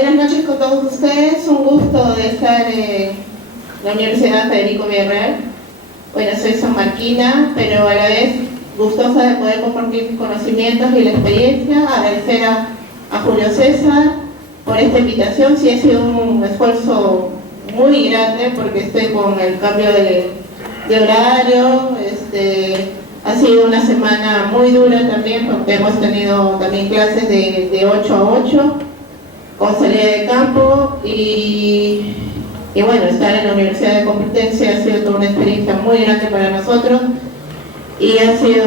Buenas noches con todos ustedes, un gusto de estar en la Universidad Federico Villarreal. Bueno, soy sanmarquina, pero a la vez gustosa de poder compartir mis conocimientos y la experiencia. Agradecer a Julio César por esta invitación. Sí, ha sido un esfuerzo muy grande porque estoy con el cambio de horario. Ha sido una semana muy dura también porque hemos tenido también clases de 8 a 8 con salida de campo y bueno, estar en la Universidad de Competencia ha sido toda una experiencia muy grande para nosotros y ha sido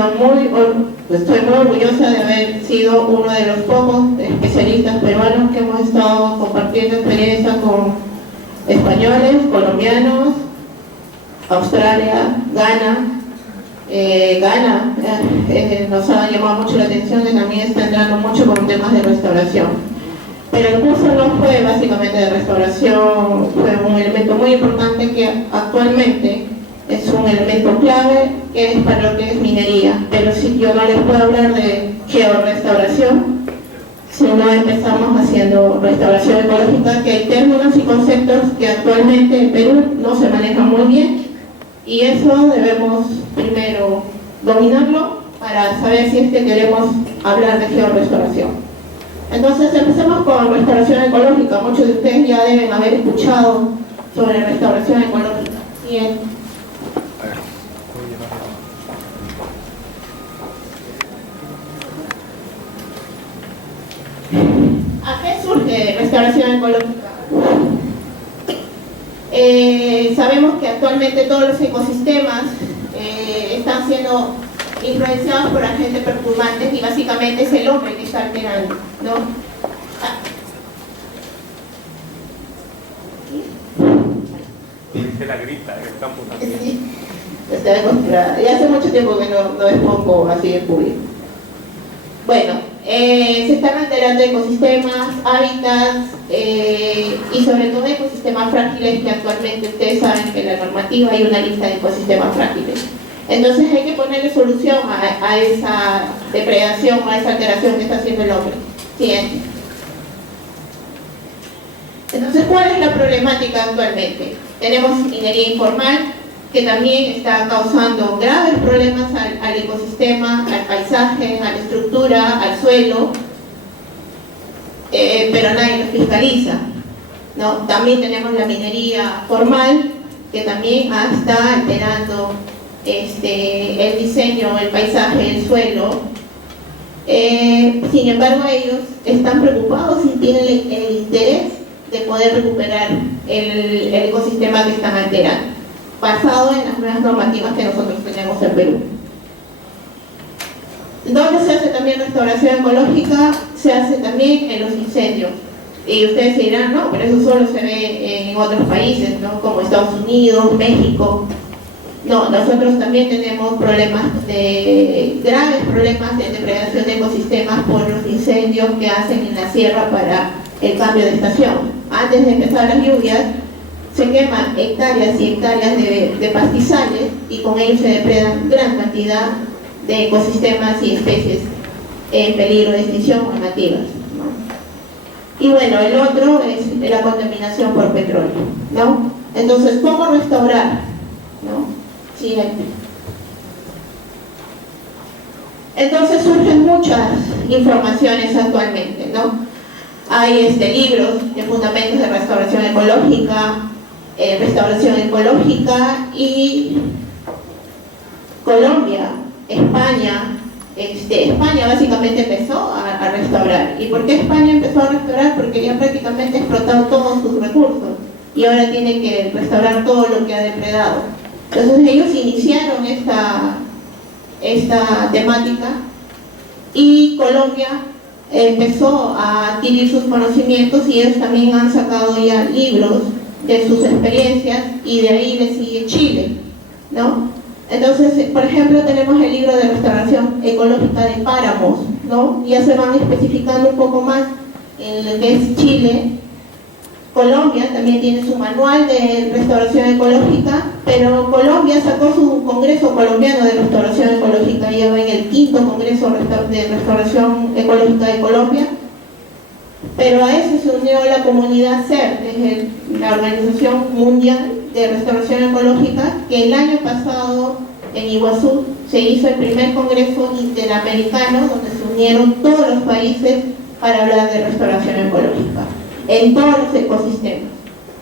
estoy muy orgullosa de haber sido uno de los pocos especialistas peruanos que hemos estado compartiendo experiencias con españoles, colombianos, Australia, Ghana. Ghana nos ha llamado mucho la atención que también está entrando mucho con temas de restauración. Pero el curso no fue básicamente de restauración, fue un elemento muy importante que actualmente es un elemento clave que es para lo que es minería. Pero si yo no les puedo hablar de georrestauración, si no empezamos haciendo restauración ecológica, que hay términos y conceptos que actualmente en Perú no se manejan muy bien y eso debemos primero dominarlo para saber si es que queremos hablar de georrestauración. Entonces empecemos con restauración ecológica. Muchos de ustedes ya deben haber escuchado sobre restauración ecológica. Bien. ¿A qué surge restauración ecológica? Sabemos que actualmente todos los ecosistemas están siendo influenciados por agentes perturbantes y básicamente es el hombre que está alterando, ¿no? Se la grita en el campo también. Sí, está demostrada. Ya hace mucho tiempo que no expongo así en público. Bueno, se están alterando ecosistemas, hábitats y sobre todo ecosistemas frágiles que actualmente ustedes saben que en la normativa hay una lista de ecosistemas frágiles. Entonces hay que ponerle solución a esa depredación, a esa alteración que está haciendo el hombre. Siguiente. Entonces, ¿cuál es la problemática actualmente? Tenemos minería informal, que también está causando graves problemas al ecosistema, al paisaje, a la estructura, al suelo, pero nadie lo fiscaliza, ¿no? También tenemos la minería formal, que también está alterando el diseño, el paisaje, el suelo. Sin embargo, ellos están preocupados y tienen el interés de poder recuperar el ecosistema que están alterando, basado en las nuevas normativas que nosotros tenemos en Perú. ¿Dónde se hace también restauración ecológica? Se hace también en los incendios. Y ustedes se dirán, no, pero eso solo se ve en otros países, ¿no? Como Estados Unidos, México. No, nosotros también tenemos graves problemas de depredación de ecosistemas por los incendios que hacen en la sierra para el cambio de estación. Antes de empezar las lluvias, se queman hectáreas y hectáreas de pastizales y con ellos se depredan gran cantidad de ecosistemas y especies en peligro de extinción o nativas, ¿no? Y bueno, el otro es la contaminación por petróleo, ¿no? Entonces, ¿cómo restaurar? ¿No? Siguiente. Entonces surgen muchas informaciones actualmente, ¿no? Hay libros de fundamentos de restauración ecológica y Colombia, España. España básicamente empezó a restaurar. ¿Y por qué España empezó a restaurar? Porque ya prácticamente ha explotado todos sus recursos y ahora tiene que restaurar todo lo que ha depredado. Entonces ellos iniciaron esta temática y Colombia empezó a adquirir sus conocimientos y ellos también han sacado ya libros de sus experiencias y de ahí le sigue Chile, ¿no? Entonces, por ejemplo, tenemos el libro de restauración ecológica de páramos, ¿no? Ya se van especificando un poco más en lo que es Chile. Colombia también tiene su manual de restauración ecológica, pero Colombia sacó su Congreso Colombiano de Restauración Ecológica, ya va en el 5º Congreso de Restauración Ecológica de Colombia, Pero a eso se unió la comunidad CER, que es la Organización Mundial de Restauración Ecológica, que el año pasado en Iguazú se hizo el primer congreso interamericano donde se unieron todos los países para hablar de restauración ecológica en todos los ecosistemas,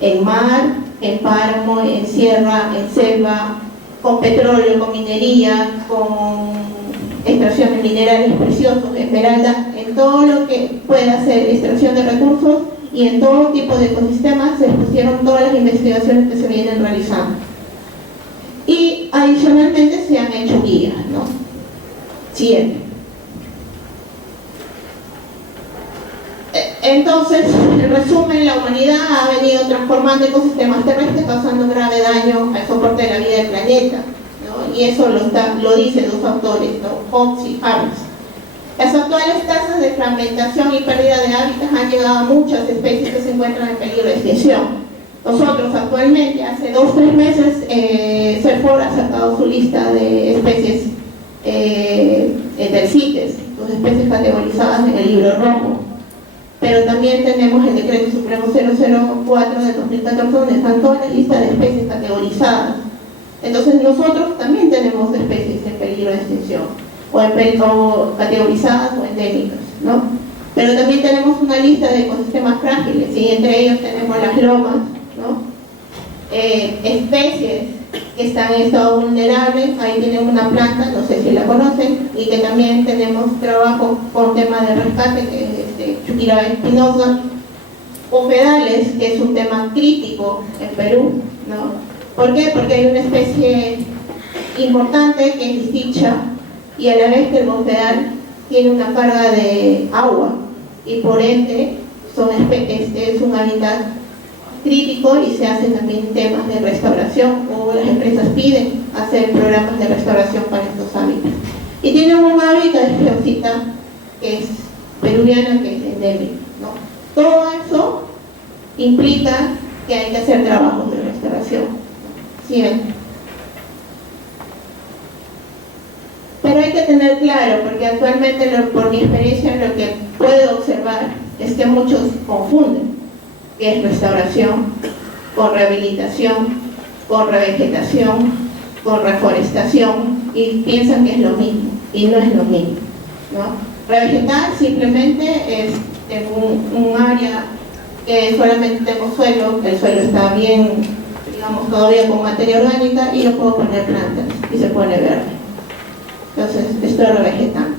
en mar, en páramo, en sierra, en selva, con petróleo, con minería, con extracción de minerales preciosos, esmeralda, en todo lo que pueda ser extracción de recursos y en todo tipo de ecosistemas se expusieron todas las investigaciones que se vienen realizando. Y adicionalmente se han hecho guías, ¿no? 7. Entonces, en resumen, la humanidad ha venido transformando ecosistemas terrestres, causando grave daño al soporte de la vida del planeta, ¿no? Y eso lo dicen los autores, ¿no? Hobbes y Harris. Las actuales tasas de fragmentación y pérdida de hábitats han llegado a muchas especies que se encuentran en peligro de extinción. Nosotros actualmente, hace 2 o 3 meses, CERFOR ha sacado su lista de especies del CITES, sus especies categorizadas en el libro rojo. Pero también tenemos el decreto supremo 004 de 2014, donde están todas las listas de especies categorizadas. Entonces nosotros también tenemos especies en peligro de extinción, o categorizadas o endémicas, ¿no? Pero también tenemos una lista de ecosistemas frágiles, y entre ellos tenemos las lomas, ¿no? Especies que están en estado vulnerable. Ahí tienen una planta, no sé si la conocen, y que también tenemos trabajo con temas de rescate, que es Chuquirá espinosa, Ophedales, que es un tema crítico en Perú, ¿no? ¿Por qué? Porque hay una especie importante que es Lisicha, y a la vez que el bofedal tiene una carga de agua y por ende es un hábitat crítico, y se hacen también temas de restauración, o las empresas piden hacer programas de restauración para estos hábitats. Y tienen un hábitat de geocita que es peruviana, que es endémica, ¿no? Todo eso implica que hay que hacer trabajos de restauración. ¿Sí ven? Pero hay que tener claro, porque actualmente por mi experiencia lo que puedo observar es que muchos confunden qué es restauración con rehabilitación, con revegetación, con reforestación, y piensan que es lo mismo, y no es lo mismo, ¿no? Revegetar simplemente es en un área que solamente tengo suelo, el suelo está bien, digamos, todavía con materia orgánica, y yo puedo poner plantas y se pone verde. Entonces estoy revegetando.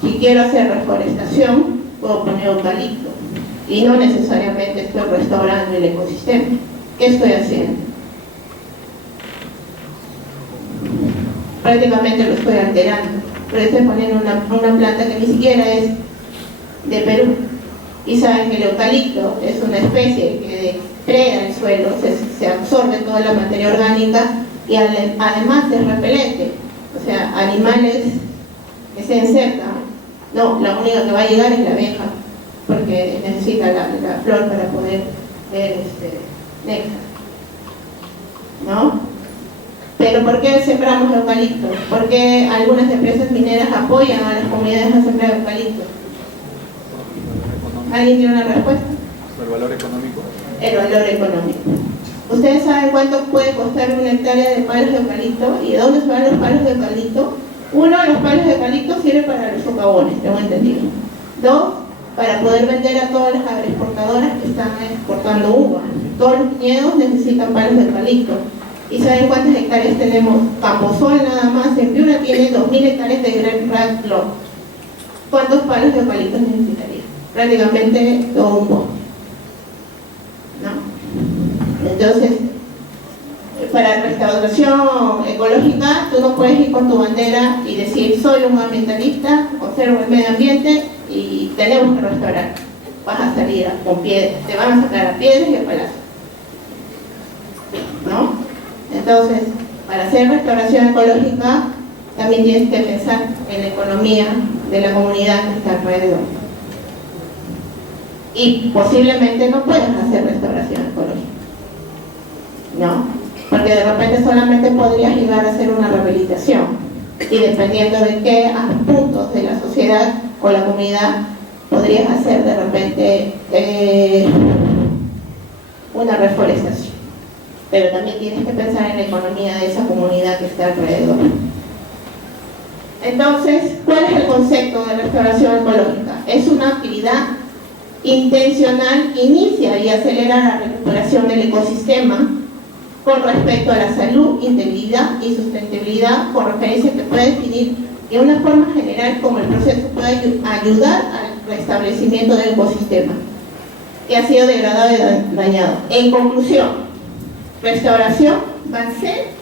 Si quiero hacer reforestación, puedo poner eucalipto, y no necesariamente estoy restaurando el ecosistema. ¿Qué estoy haciendo? Prácticamente lo estoy alterando, pero estoy poniendo una planta que ni siquiera es de Perú. Y saben que el eucalipto es una especie que depreda el suelo, se absorbe toda la materia orgánica, y además es repelente. O sea, animales que estén cerca, no, la única que va a llegar es la abeja, porque necesita la flor para poder ver néctar, ¿no? Pero ¿por qué sembramos eucalipto? ¿Por qué algunas empresas mineras apoyan a las comunidades a sembrar eucalipto? ¿Alguien tiene una respuesta? ¿El valor económico? El valor económico. ¿Ustedes saben cuánto puede costar una hectárea de palos de eucalipto? ¿Y de dónde se van los palos de eucalipto? Uno, los palos de eucalipto sirven para los socavones, tengo entendido. 2, para poder vender a todas las agroexportadoras que están exportando uva. Todos los viñedos necesitan palos de eucalipto. ¿Y saben cuántas hectáreas tenemos? Camposol nada más, en Piura tiene 2000 hectáreas de Great Red Block. ¿Cuántos palos de eucalipto necesitaría? Prácticamente todo un bosque, ¿no? Entonces, para restauración ecológica, tú no puedes ir con tu bandera y decir soy un ambientalista, conservo el medio ambiente y tenemos que restaurar. Vas a salir con piedras, te van a sacar a piedras y a palazos, ¿no? Entonces, para hacer restauración ecológica, también tienes que pensar en la economía de la comunidad que está alrededor. Y posiblemente no puedas hacer restauración ecológica, ¿no? Porque de repente solamente podrías llegar a hacer una rehabilitación, y dependiendo de qué puntos de la sociedad o la comunidad podrías hacer de repente una reforestación. Pero también tienes que pensar en la economía de esa comunidad que está alrededor. Entonces, ¿cuál es el concepto de restauración ecológica? Es una actividad intencional que inicia y acelera la recuperación del ecosistema con respecto a la salud, integridad y sustentabilidad, con referencia que puede definir de una forma general cómo el proceso puede ayudar al restablecimiento del ecosistema que ha sido degradado y dañado. En conclusión, restauración va a ser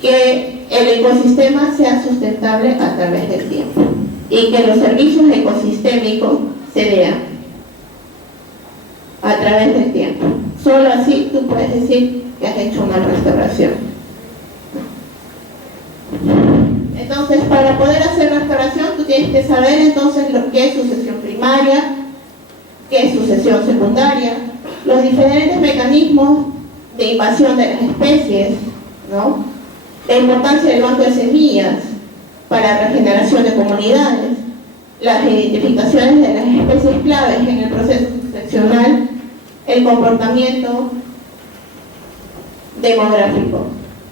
que el ecosistema sea sustentable a través del tiempo y que los servicios ecosistémicos se vean a través del tiempo. Solo así tú puedes decir que has hecho una restauración. Entonces, para poder hacer restauración, tú tienes que saber entonces lo que es sucesión primaria, qué es sucesión secundaria, los diferentes mecanismos de invasión de las especies, ¿no? La importancia del banco de semillas para la regeneración de comunidades, las identificaciones de las especies claves en el proceso sucesional, el comportamiento demográfico.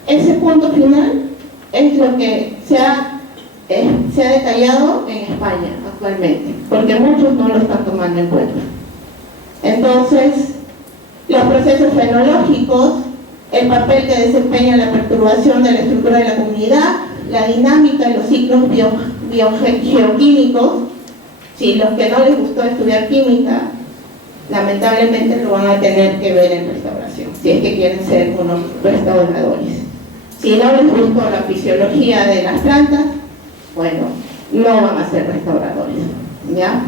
Ese punto final es lo que se ha detallado en España actualmente, porque muchos no lo están tomando en cuenta. Entonces, los procesos fenológicos, el papel que desempeña la perturbación de la estructura de la comunidad, la dinámica de los ciclos biogeoquímicos. Si los que no les gustó estudiar química, lamentablemente lo van a tener que ver en restauración, si es que quieren ser unos restauradores. Si no les gustó la fisiología de las plantas, bueno, no van a ser restauradores, ¿ya?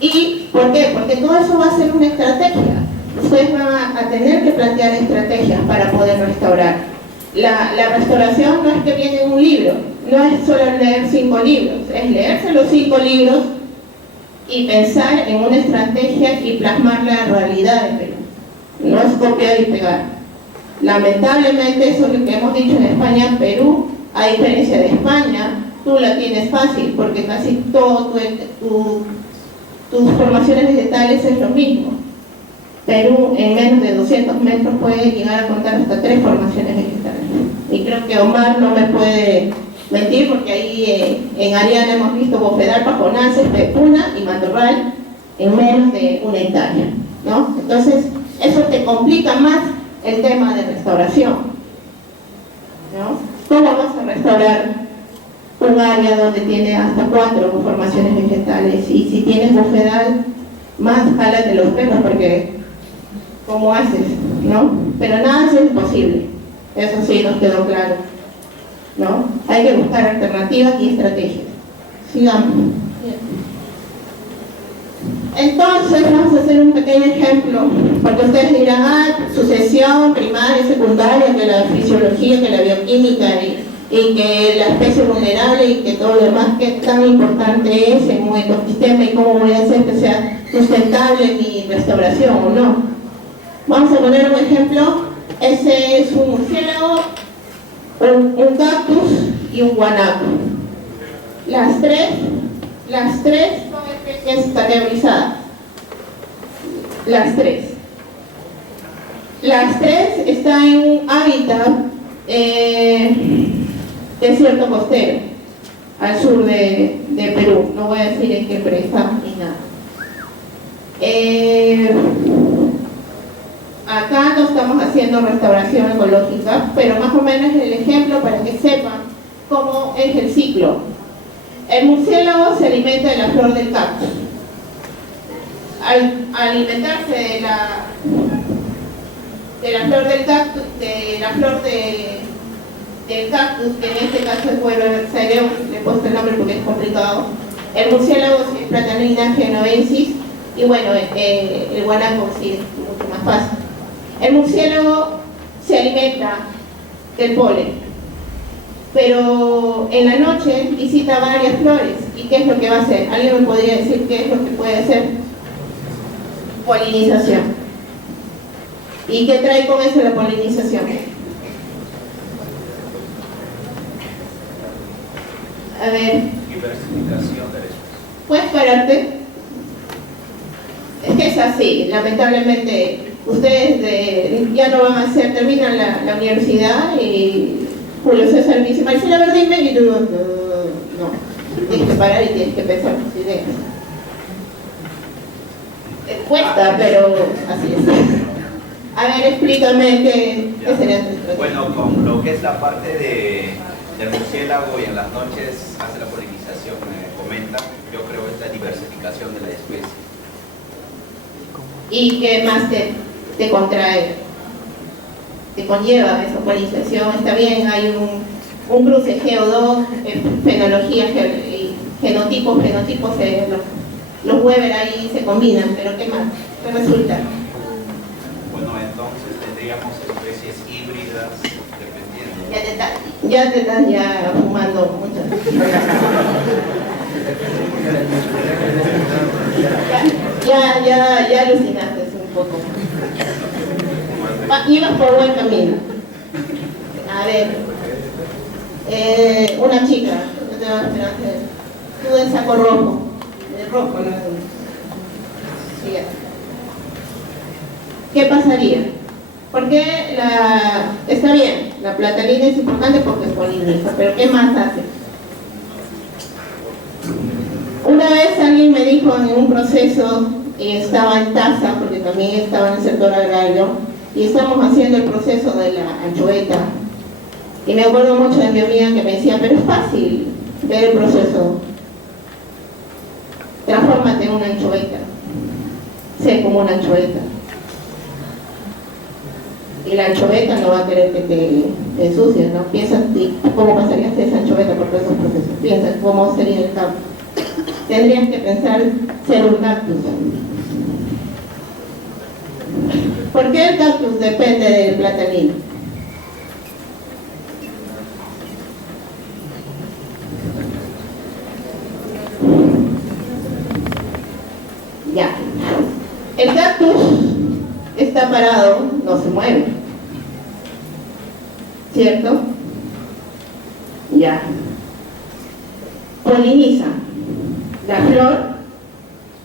¿Y por qué? Porque todo eso va a ser una estrategia. Ustedes van a tener que plantear estrategias para poder restaurar. La restauración no es que viene en un libro, no es solo leer 5 libros, es leerse los 5 libros y pensar en una estrategia y plasmarla en realidad de Perú. No es copiar y pegar. Lamentablemente, eso es lo que hemos dicho en España. Perú, a diferencia de España, tú la tienes fácil porque casi todo tus formaciones vegetales es lo mismo. Perú en menos de 200 metros puede llegar a contar hasta 3 formaciones vegetales. Y creo que Omar no me puede mentir porque ahí en Ariana hemos visto bofedal, pajonal, pepuna y matorral en menos de 1 hectárea, ¿no? Entonces, eso te complica más el tema de restauración, ¿no? ¿Cómo vas a restaurar un área donde tiene hasta 4 formaciones vegetales? Y si tienes bofedal, más jálate los pelos porque ¿cómo haces? ¿No? Pero nada es imposible, eso sí nos quedó claro, ¿no? Hay que buscar alternativas y estrategias. Sigamos. Entonces vamos a hacer un pequeño ejemplo, porque ustedes dirán, sucesión primaria, secundaria, que la fisiología, que la bioquímica y que la especie vulnerable y que todo lo demás, que tan importante es en un ecosistema y cómo voy a hacer que sea sustentable mi restauración o no. Vamos a poner un ejemplo. Ese es un murciélago, un cactus y un guanaco. Las tres son especies categorizadas. Las tres están en un hábitat desierto costero al sur de Perú. No voy a decir en qué presa ni nada. Acá no estamos haciendo restauración ecológica, pero más o menos el ejemplo para que sepan cómo es el ciclo. El murciélago se alimenta de la flor del cactus. Al alimentarse de la flor del cactus, del cactus, que en este caso es Guerocereus, le he puesto el nombre porque es complicado. El murciélago sí es Platanina genovensis y bueno, el guanaco sí es mucho más fácil. El murciélago se alimenta del polen, pero en la noche visita varias flores. ¿Y qué es lo que va a hacer? ¿Alguien me podría decir qué es lo que puede hacer? Polinización. ¿Y qué trae con eso la polinización? A ver, Diversificación de la especie. ¿Puedes pararte? Es que es así, lamentablemente ustedes ya no van a hacer, terminan la universidad y Julio César dice, Marcela Verdime, y tú no, tienes que parar y tienes que pensar tus ideas. Cuesta, pero así es. A ver, explícame qué sería tu estrategia. Bueno, con lo que es la parte del murciélago y en las noches hace la polinización, me comenta, yo creo que es la diversificación de la especie. ¿Y qué más te contrae? Te conlleva esa polinización. Está bien, hay un cruce GO2, fenología, genotipos, los Weber ahí se combinan, pero ¿qué más? ¿Qué resulta? Bueno, entonces tendríamos especies híbridas, dependiendo. Ya te estás ya fumando mucho. Ya alucinaste un poco. Ibas por buen camino. A ver, una chica, yo te voy a esperar, tú de saco rojo, de rojo, ¿no? Sí, ya. ¿Qué pasaría? Porque está bien, la platalina es importante porque es poliniza, pero ¿qué más hace? Una vez alguien me dijo en un proceso, y estaba en TASA, porque también estaba en el sector agrario, y estamos haciendo el proceso de la anchoveta. Y me acuerdo mucho de mi amiga que me decía, pero es fácil ver el proceso. Transfórmate en una anchoveta. Sé como una anchoveta. Y la anchoveta no va a querer que te ensucies, ¿no? Piensa cómo pasarías esa anchoveta por todos esos procesos. Piensa cómo sería el campo. Tendrías que pensar ser un cactus. ¿Por qué el cactus depende del platanino? Ya. El cactus está parado, no se mueve. ¿Cierto? Ya. Poliniza. La flor,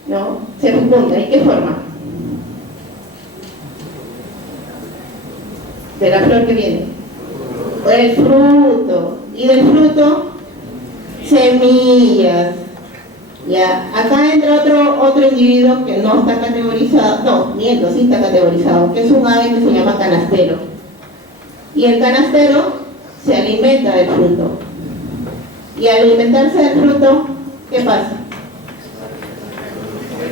¿no? Se fecunda. ¿Y qué forma? De la flor que viene. El fruto. Y del fruto, semillas. Ya. Acá entra otro individuo que no está categorizado, no, miento, sí está categorizado, que es un ave que se llama canastero. Y el canastero se alimenta del fruto. Y al alimentarse del fruto, ¿qué pasa?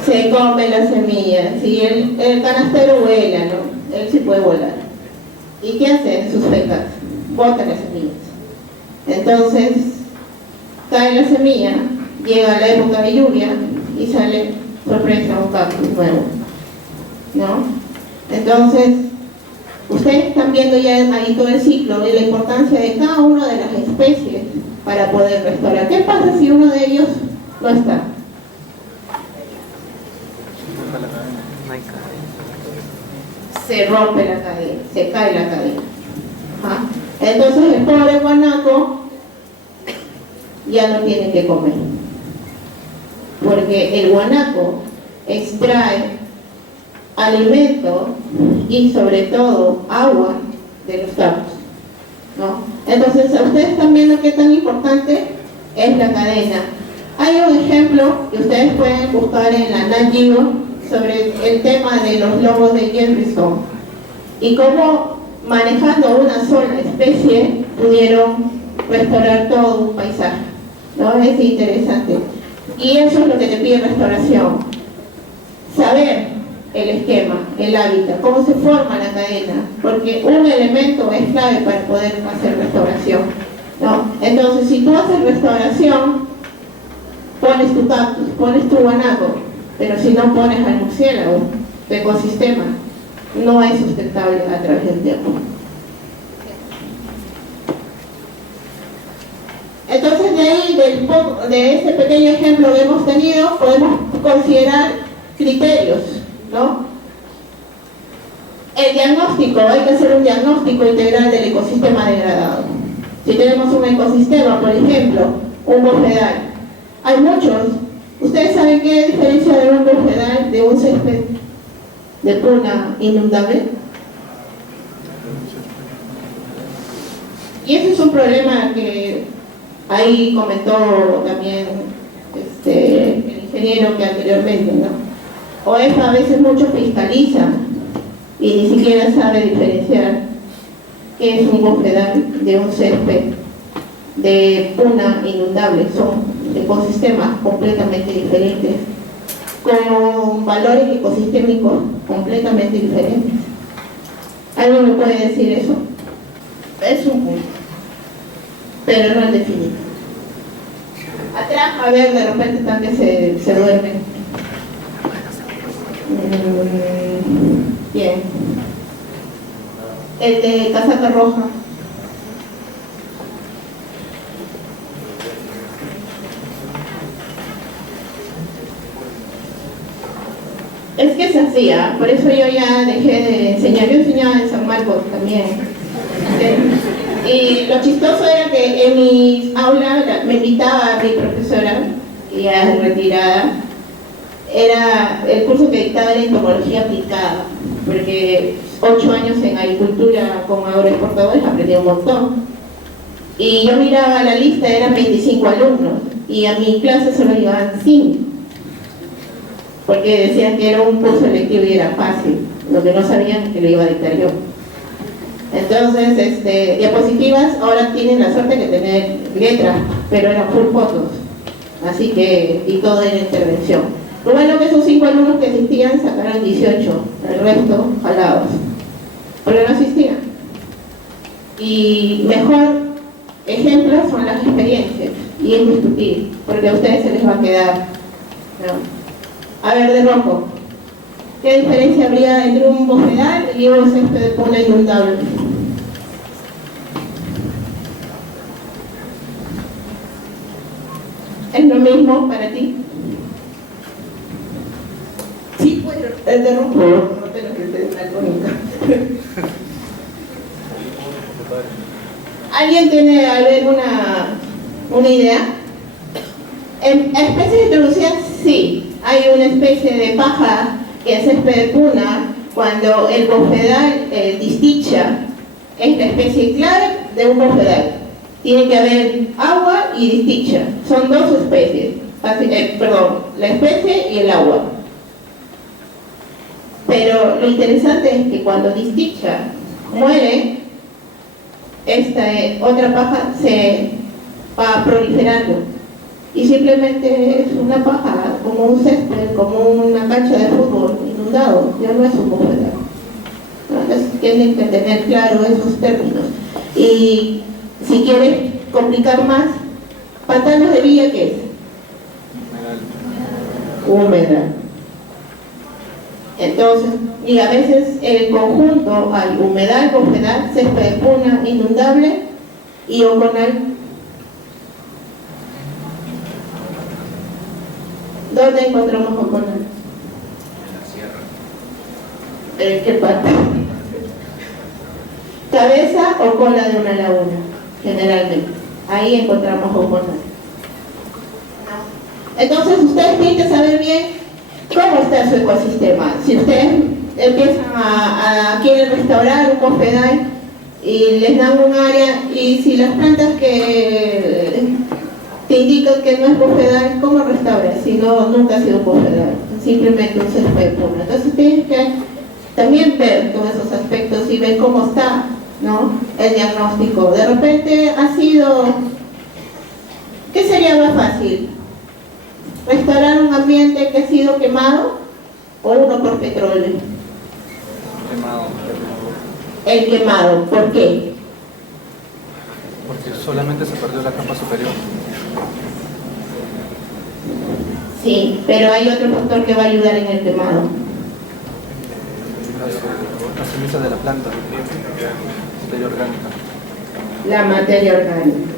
Se come las semillas. Y el canastero vuela, ¿no? Él sí puede volar. ¿Y qué hace en sus fecas? Bota las semillas. Entonces, cae la semilla, llega la época de lluvia y sale, sorpresa, un cactus nuevo, ¿no? Entonces, ustedes están viendo ya ahí todo el ciclo y la importancia de cada una de las especies para poder restaurar. ¿Qué pasa si uno de ellos no está? Se rompe la cadena, se cae la cadena. ¿Ah? Entonces el pobre guanaco ya no tiene que comer, porque el guanaco extrae alimento y sobre todo agua de los cactus, ¿no? Entonces ustedes están viendo qué tan importante es la cadena. Hay un ejemplo que ustedes pueden buscar en la Nat Geo sobre el tema de los lobos de Jeffreys y cómo manejando una sola especie pudieron restaurar todo un paisaje, ¿no? Es interesante. Y eso es lo que te pide restauración. Saber el esquema, el hábitat, cómo se forma la cadena, porque un elemento es clave para poder hacer restauración, ¿no? Entonces, si tú haces restauración, pones tu cactus, pones tu guanaco, pero si no pones al murciélago, tu ecosistema no es sustentable a través del tiempo. Entonces, de ahí, de ese pequeño ejemplo que hemos tenido, podemos considerar criterios, ¿no? El diagnóstico, hay que hacer un diagnóstico integral del ecosistema degradado. Si tenemos un ecosistema, por ejemplo, un bofedal, Hay muchos. ¿Ustedes saben qué diferencia de un bofedal de un césped de puna inundable? Y ese es un problema que ahí comentó también el ingeniero que anteriormente, ¿no? OEFA a veces mucho fiscaliza y ni siquiera sabe diferenciar qué es un bofedal de un césped de puna inundable. Son ecosistemas completamente diferentes, con valores ecosistémicos completamente diferentes. ¿Alguien me puede decir eso? Es un punto, pero no el definitivo. Atrás, a ver, de repente también se duermen. Bien. El de casaca roja. Es que se hacía, por eso yo ya dejé de enseñar. Yo enseñaba en San Marcos también. ¿Sí? Y lo chistoso era que en mi aula me invitaba a mi profesora, ya retirada. Era el curso que dictaba era entomología aplicada, porque 8 años en agricultura con agroexportadores aprendí un montón. Y yo miraba la lista, eran 25 alumnos, y a mi clase solo llegaban 5. Porque decían que era un curso electivo y era fácil, lo que no sabían que lo iba a dictar yo. Entonces, diapositivas ahora tienen la suerte de tener letras, pero eran full fotos, así que, y todo era intervención. Lo bueno que esos 5 alumnos que asistían sacaron 18, el resto jalados, porque no asistían. Y mejor ejemplo son las experiencias, y es discutir, porque a ustedes se les va a quedar, ¿no? A ver, de rojo, ¿qué diferencia habría entre un bofedal y un césped de puna inundable? ¿Es lo mismo para ti? Sí, pues, el de rojo. No tengo que tener daltónica. ¿Alguien tiene una idea? En especies introducidas, sí. Hay una especie de paja que es césped de puna, cuando el bofedal disticha es la especie clave de un bofedal. Tiene que haber agua y disticha. Son dos especies. La especie y el agua. Pero lo interesante es que cuando disticha muere, esta otra paja se va proliferando. Y simplemente es una paja, como un césped, como una cancha de fútbol inundado, ya no es un bofedal. Entonces tienen que tener claro esos términos. Y si quieres complicar más, pantanos de villa, ¿qué es? Humedal. Entonces, y a veces el conjunto hay humedal, bofedal, césped de puna, inundable y oconal. ¿Dónde encontramos oconal? En la sierra. ¿En qué parte? Cabeza o cola de una laguna, generalmente. Ahí encontramos oconal. Entonces, ustedes tienen que saber bien cómo está su ecosistema. Si ustedes empiezan quieren restaurar un bofedal y les dan un área, y si las plantas que te indican que no es bofedal, ¿cómo restauras? Si no, nunca ha sido bofedal, simplemente un césped de puna. Entonces tienes que también ver todos esos aspectos y ver cómo está, ¿no?, el diagnóstico. De repente ha sido, ¿qué sería más fácil? ¿Restaurar un ambiente que ha sido quemado o uno por petróleo? Quemado. El quemado, ¿por qué? Porque solamente se perdió la capa superior. Sí, pero hay otro factor que va a ayudar en el quemado. Las cenizas de la planta, materia orgánica. La materia orgánica,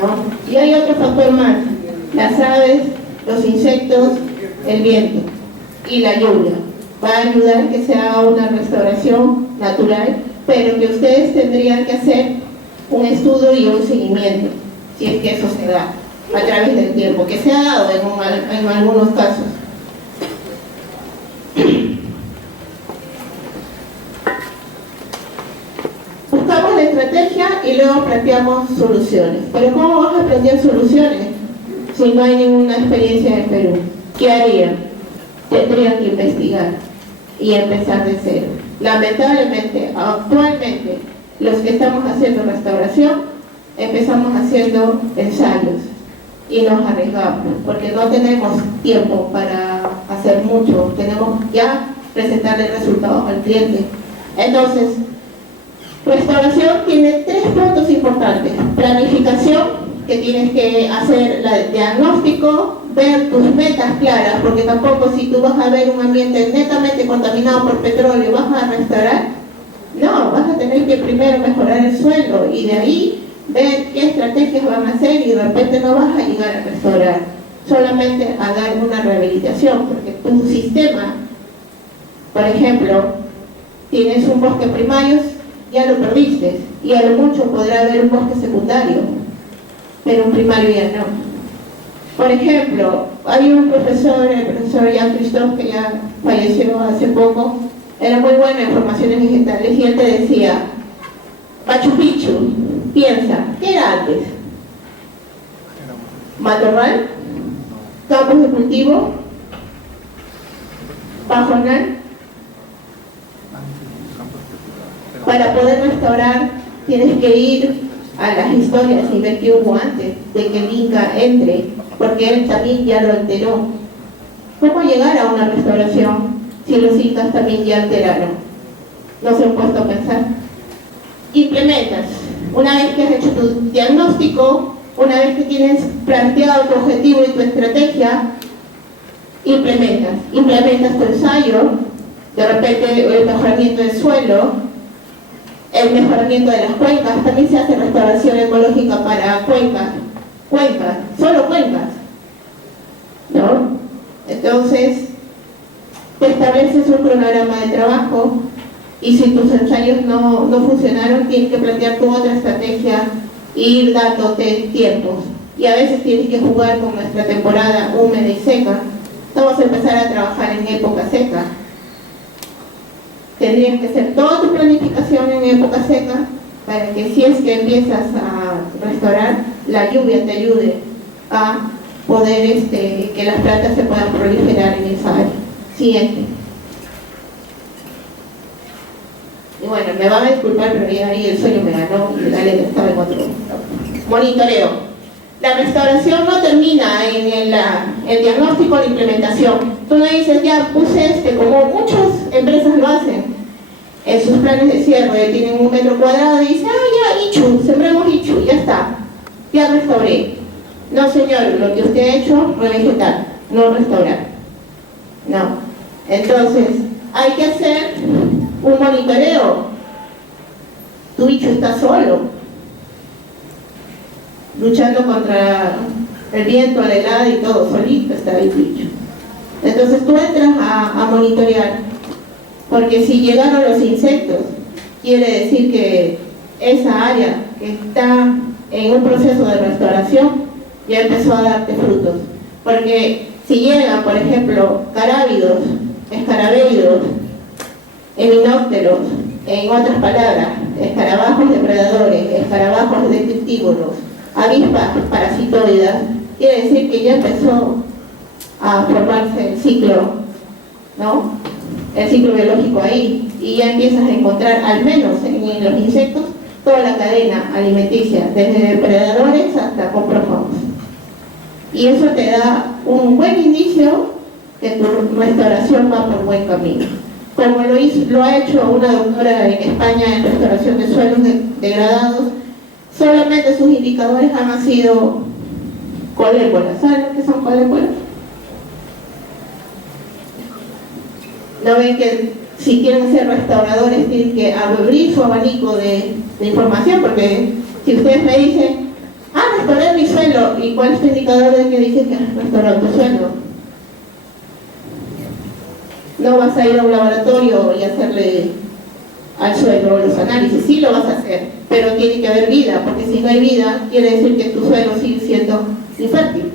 ¿no? Y hay otro factor más: las aves, los insectos, el viento y la lluvia. Va a ayudar a que se haga una restauración natural, pero que ustedes tendrían que hacer un estudio y un seguimiento, si es que eso se da. a través del tiempo, que se ha dado en algunos casos. Buscamos la estrategia y luego planteamos soluciones. Pero ¿cómo vas a plantear soluciones si no hay ninguna experiencia en Perú? ¿Qué harían? Tendrían que investigar y empezar de cero. Lamentablemente, actualmente, los que estamos haciendo restauración, empezamos haciendo ensayos y nos arriesgamos, porque no tenemos tiempo para hacer mucho, tenemos ya presentarle resultados al cliente. Entonces, restauración tiene 3 puntos importantes: planificación, que tienes que hacer el diagnóstico, ver tus metas claras, porque tampoco si tú vas a ver un ambiente netamente contaminado por petróleo, ¿vas a restaurar? No, vas a tener que primero mejorar el suelo y de ahí ver qué estrategias van a hacer, y de repente no vas a llegar a restaurar, solamente a dar una rehabilitación, porque tu sistema, por ejemplo, tienes un bosque primario, ya lo perdiste, y a lo mucho podrá haber un bosque secundario, pero un primario ya no. Por ejemplo, hay un profesor, el profesor Jan Christoph, que ya falleció hace poco, era muy bueno en formaciones vegetales, y él te decía: Machu Picchu, piensa, ¿qué era antes? ¿Matorral? ¿Campos de cultivo? ¿Pajonal? Para poder restaurar tienes que ir a las historias y ver qué hubo antes de que el Inca entre, porque él también ya lo alteró. ¿Cómo llegar a una restauración si los incas también ya alteraron? ¿No se han puesto a pensar? Implementas. Una vez que has hecho tu diagnóstico, una vez que tienes planteado tu objetivo y tu estrategia, implementas tu ensayo, de repente el mejoramiento del suelo, el mejoramiento de las cuencas. También se hace restauración ecológica para cuencas, solo cuencas, ¿no? Entonces, te estableces un cronograma de trabajo, y si tus ensayos no funcionaron, tienes que plantear tu otra estrategia e ir dándote tiempos. Y a veces tienes que jugar con nuestra temporada húmeda y seca. Vamos a empezar a trabajar en época seca. Tendrías que hacer toda tu planificación en época seca para que, si es que empiezas a restaurar, la lluvia te ayude a poder que las plantas se puedan proliferar en esa área. Siguiente. Y bueno, me van a disculpar, pero ya ahí el sueño me ganó y la letra estaba en otro. Monitoreo. La restauración no termina en el diagnóstico o la implementación. Tú me dices: ya puse como muchas empresas lo hacen, en sus planes de cierre tienen 1 metro cuadrado y dicen: ah, ya, Ichu, sembremos Ichu, ya está, ya restauré. No, señor, lo que usted ha hecho, revegetar, no restaurar. No. Entonces, hay que hacer un monitoreo. Tu Ichu está solo, luchando contra el viento, la helada y todo, solito está el Ichu. Entonces tú entras a monitorear, porque si llegaron los insectos, quiere decir que esa área que está en un proceso de restauración ya empezó a darte frutos. Porque si llegan, por ejemplo, carábidos, escarabeidos, eminópteros, en otras palabras, escarabajos depredadores, escarabajos detritívoros, avispas parasitoides, quiere decir que ya empezó a formarse el ciclo, ¿no? El ciclo biológico ahí, y ya empiezas a encontrar, al menos en los insectos, toda la cadena alimenticia, desde depredadores hasta coprófagos. Y eso te da un buen indicio que tu restauración va por buen camino. Como lo ha hecho una doctora en España en restauración de suelos degradados, solamente sus indicadores han sido colépolas. ¿Saben lo que son colépolas? ¿No ven que si quieren ser restauradores tienen que abrir su abanico de información? Porque si ustedes me dicen: ah, restauré mi suelo, ¿y cuál es tu indicador de que dice que has restaurado tu suelo? No vas a ir a un laboratorio y hacerle al suelo los análisis. Sí lo vas a hacer, pero tiene que haber vida, porque si no hay vida, quiere decir que tu suelo sigue siendo infértil.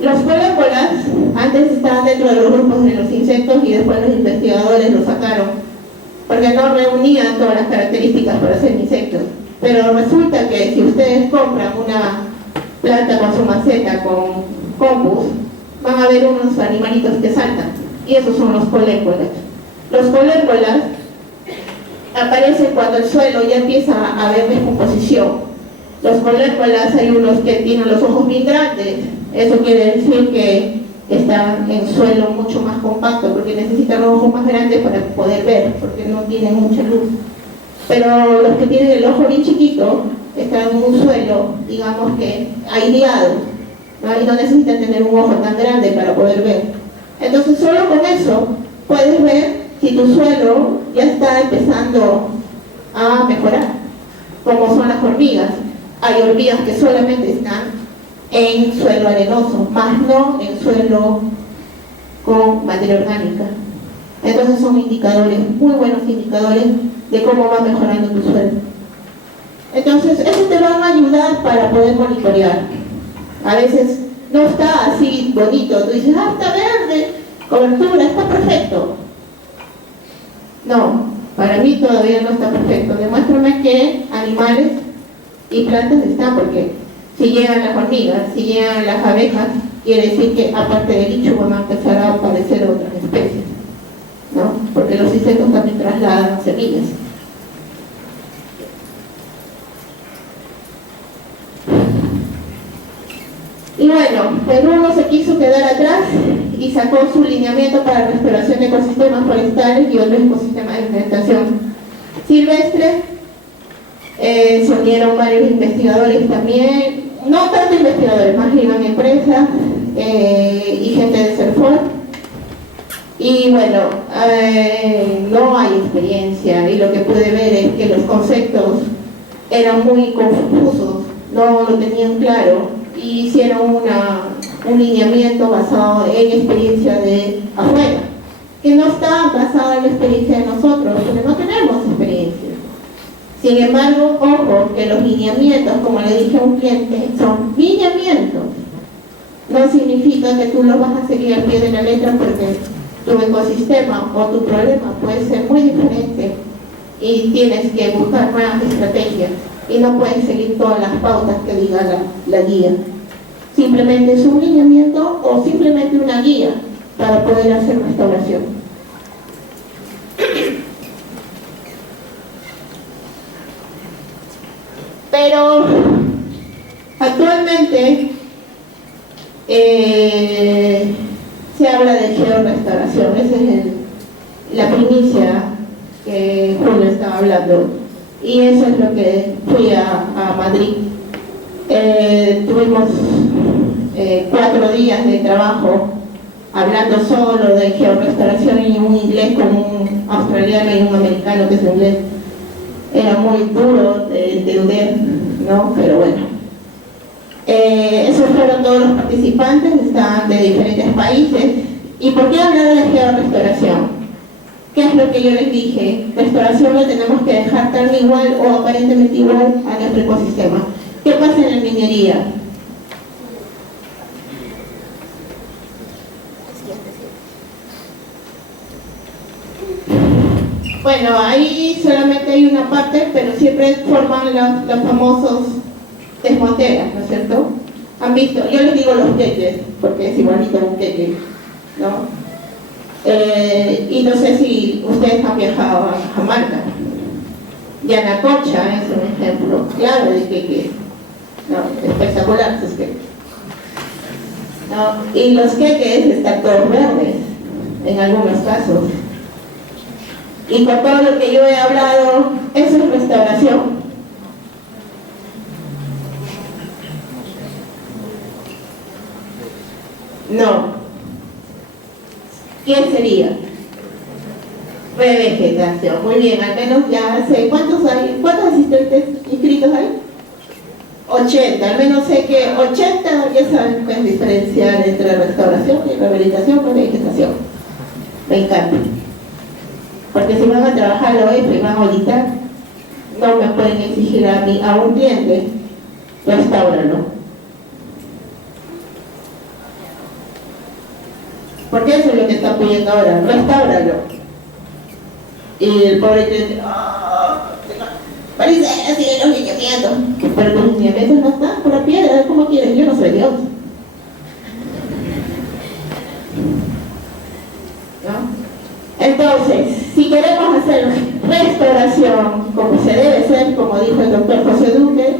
Los colépolas antes estaban dentro de los grupos de los insectos y después los investigadores los sacaron porque no reunían todas las características para ser insectos. Pero resulta que si ustedes compran una planta con su maceta con compus, van a ver unos animalitos que saltan y esos son los colépolas. Los colépolas aparecen cuando el suelo ya empieza a haber descomposición. Los colépolas hay unos que tienen los ojos bien grandes, eso quiere decir que están en suelo mucho más compacto porque necesitan los ojos más grandes para poder ver, porque no tienen mucha luz. Pero los que tienen el ojo bien chiquito están en un suelo, digamos que aireado, ¿no? Y no necesitan tener un ojo tan grande para poder ver. Entonces solo con eso puedes ver si tu suelo ya está empezando a mejorar, como son las hormigas. Hay hormigas que solamente están en suelo arenoso, más no en suelo con materia orgánica. Entonces son indicadores, muy buenos indicadores de cómo va mejorando tu suelo. Entonces, eso te va a ayudar para poder monitorear. A veces no está así bonito, tú dices, está verde, cobertura, está perfecto. No, para mí todavía no está perfecto. Demuéstrame que animales y plantas están, porque si llegan las hormigas, si llegan las abejas, quiere decir que aparte del bicho van a empezar a aparecer otras especies, ¿no? Porque los insectos también trasladan semillas. Y bueno, Perú no se quiso quedar atrás y sacó su lineamiento para restauración de ecosistemas forestales y otros ecosistemas de vegetación silvestre. Se unieron varios investigadores también, no tanto investigadores, más bien empresas y gente de CERFOR. Y bueno, no hay experiencia y lo que pude ver es que los conceptos eran muy confusos, no lo tenían claro y hicieron un lineamiento basado en experiencia de afuera, que no está basada en la experiencia de nosotros, porque no tenemos experiencia. Sin embargo, ojo, que los lineamientos, como le dije a un cliente, son lineamientos. No significa que tú los vas a seguir al pie de la letra porque tu ecosistema o tu problema puede ser muy diferente y tienes que buscar nuevas estrategias y no puedes seguir todas las pautas que diga la guía. Simplemente es un lineamiento o simplemente una guía para poder hacer restauración. Pero actualmente se habla de georrestauración, esa es la primicia que Julio estaba hablando, y eso es lo que fui a Madrid. Tuvimos 4 días de trabajo hablando solo de georrestauración en un inglés con un australiano y un americano que es inglés. Era muy duro de entender, ¿no? Pero bueno. Esos fueron todos los participantes, estaban de diferentes países. ¿Y por qué hablar de la georrestauración? ¿Qué es lo que yo les dije? Restauración la tenemos que dejar tan igual o aparentemente igual a nuestro ecosistema. ¿Qué pasa en la minería? Bueno, ahí solamente hay una parte, pero siempre forman los famosos desmonteras, ¿no es cierto? ¿Han visto? Yo les digo los queques, porque es igualito a un queque, ¿no? Y no sé si ustedes han viajado a Cajamarca. Yanacocha es un ejemplo claro de queque, ¿no? Espectacular sus queques, ¿no? Y los queques están todos verdes, en algunos casos. Y con todo lo que yo he hablado, eso es restauración. No. ¿Qué sería? Revegetación. Muy bien, al menos ya sé. ¿Cuántos asistentes inscritos hay? 80. Al menos sé que 80 ya saben pues diferenciar entre restauración y rehabilitación con vegetación. Me encanta. Porque si van a trabajar hoy y van a auditar, no me pueden exigir a mí, a un cliente, restáuralo. Porque eso es lo que está pidiendo ahora, restáuralo. Y el pobre cliente, parece así de los lineamientos. Pero los lineamientos no están por la piedra, ¿cómo quieres? Yo no soy Dios. ¿No? Entonces, si queremos hacer restauración como se debe ser, como dijo el doctor José Duque,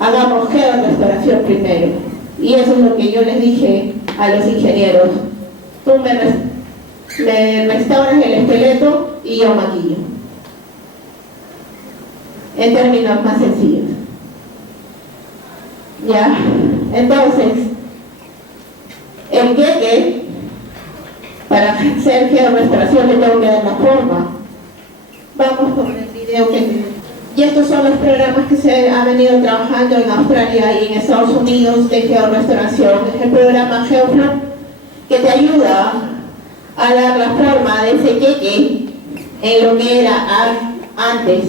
hagamos georrestauración primero. Y eso es lo que yo les dije a los ingenieros. Tú me restauras el esqueleto y yo maquillo. En términos más sencillos. ¿Ya? Entonces, el queque, para hacer georrestauración le tengo que dar la forma. Vamos con el video que... Y estos son los programas que se han venido trabajando en Australia y en Estados Unidos de georrestauración. Es el programa GeoFlow, que te ayuda a dar la forma de ese queque en lo que era antes,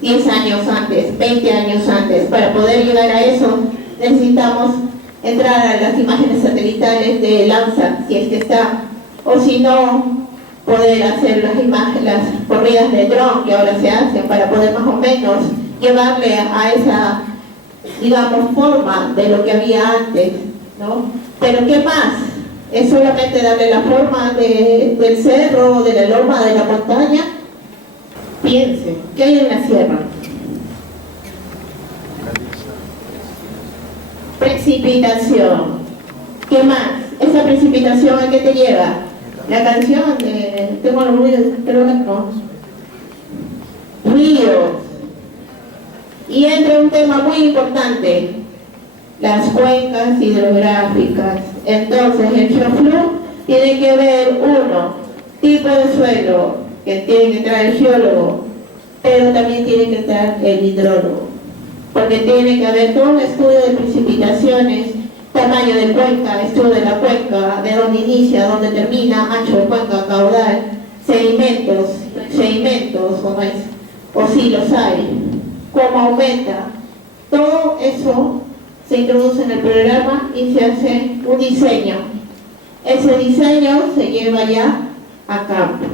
10 años antes, 20 años antes. Para poder llegar a eso necesitamos entrar a las imágenes satelitales de Landsat, si es que está, o si no, poder hacer las imágenes, las corridas de dron que ahora se hacen para poder más o menos llevarle a esa, digamos, forma de lo que había antes, ¿no? Pero ¿qué más? ¿Es solamente darle la forma del cerro, de la loma, de la montaña? Piense, ¿qué hay en la sierra? Precipitación. ¿Qué más? Esa precipitación, ¿a qué te lleva? La canción de... Tengo los ruidos, pero no. Ríos. Y entra un tema muy importante, las cuencas hidrográficas. Entonces el GeoFlow tiene que ver, uno, tipo de suelo, que tiene que entrar el geólogo, pero también tiene que entrar el hidrólogo, porque tiene que haber todo un estudio de precipitaciones, tamaño de cuenca, estudio de la cuenca, de dónde inicia, dónde termina, ancho de cuenca, caudal, sedimentos, como es, o si los hay, cómo aumenta. Todo eso se introduce en el programa y se hace un diseño. Ese diseño se lleva ya a campo.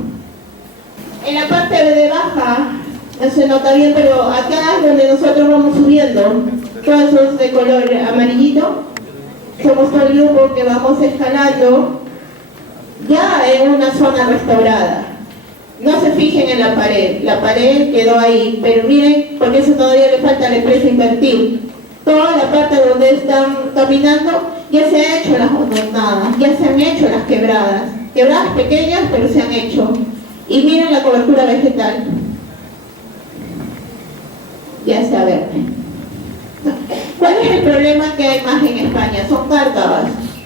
En la parte de baja, no se nota bien, pero acá es donde nosotros vamos subiendo, todos esos de color amarillito, somos todo el grupo que vamos escalando ya en una zona restaurada. No se fijen en la pared quedó ahí, pero miren, porque eso todavía le falta a la empresa invertir. Toda la parte donde están caminando ya se han hecho las hondonadas, ya se han hecho las quebradas pequeñas, pero se han hecho. Y miren la cobertura vegetal, ya está verde. ¿Cuál es el problema que hay más en España? Son cárcavas,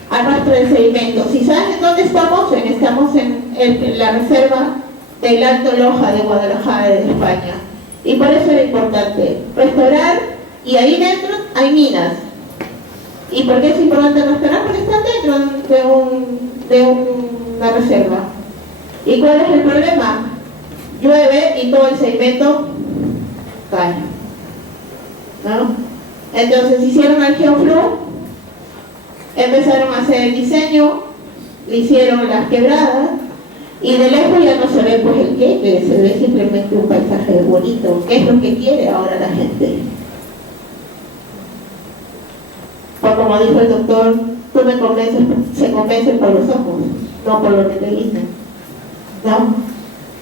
arrastre de sedimentos. ¿Y saben en dónde estamos? Estamos en la reserva del Alto Loja de Guadalajara, de España. Y por eso era importante restaurar, y ahí dentro hay minas. ¿Y por qué es importante restaurar? Porque están dentro de una reserva. ¿Y cuál es el problema? Llueve y todo el sedimento cae, ¿no? Entonces hicieron el GeoFlow, empezaron a hacer el diseño, le hicieron las quebradas, y de lejos ya no se ve pues el qué, se ve simplemente un paisaje bonito, que es lo que quiere ahora la gente. Pues como dijo el doctor, tú me convences, se convencen por los ojos, no por lo que te dicen, ¿no?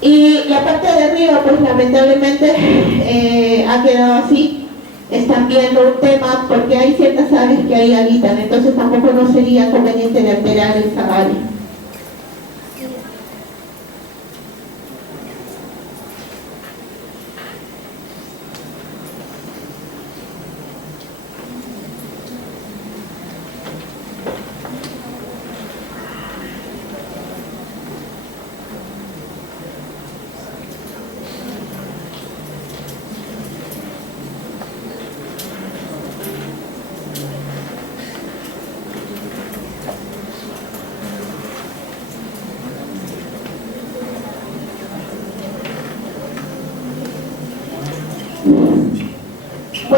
Y la parte de arriba, pues lamentablemente ha quedado así. Están viendo un tema porque hay ciertas aves que ahí habitan, entonces tampoco no sería conveniente de alterar esa área.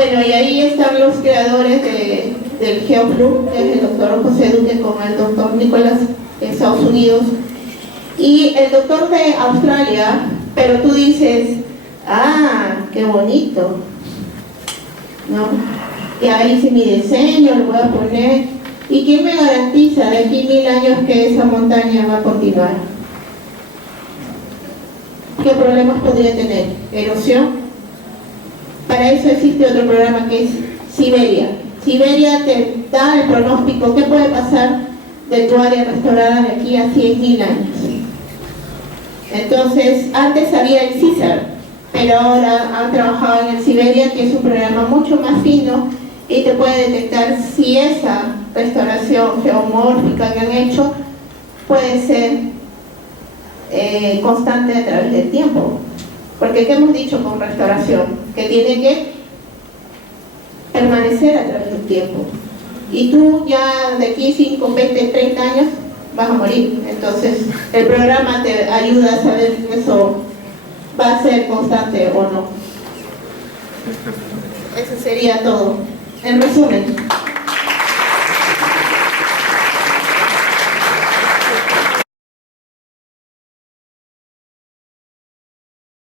Bueno, y ahí están los creadores del GeoFlu, que es el doctor José Duque con el doctor Nicolás de Estados Unidos, y el doctor de Australia, pero tú dices, ah, qué bonito, ¿no? Y ahí hice mi diseño, lo voy a poner, ¿y quién me garantiza de aquí 1000 años que esa montaña va a continuar? ¿Qué problemas podría tener? ¿Erosión? Para eso existe otro programa que es Siberia. Siberia te da el pronóstico qué puede pasar de tu área restaurada de aquí a 100.000 años. Entonces, antes había el CISAR, pero ahora han trabajado en el Siberia, que es un programa mucho más fino y te puede detectar si esa restauración geomórfica que han hecho puede ser constante a través del tiempo. Porque ¿qué hemos dicho con restauración? Que tiene que permanecer a través del tiempo. Y tú ya de aquí 5, 20, 30 años vas a morir. Entonces el programa te ayuda a saber si eso va a ser constante o no. Eso sería todo. En resumen.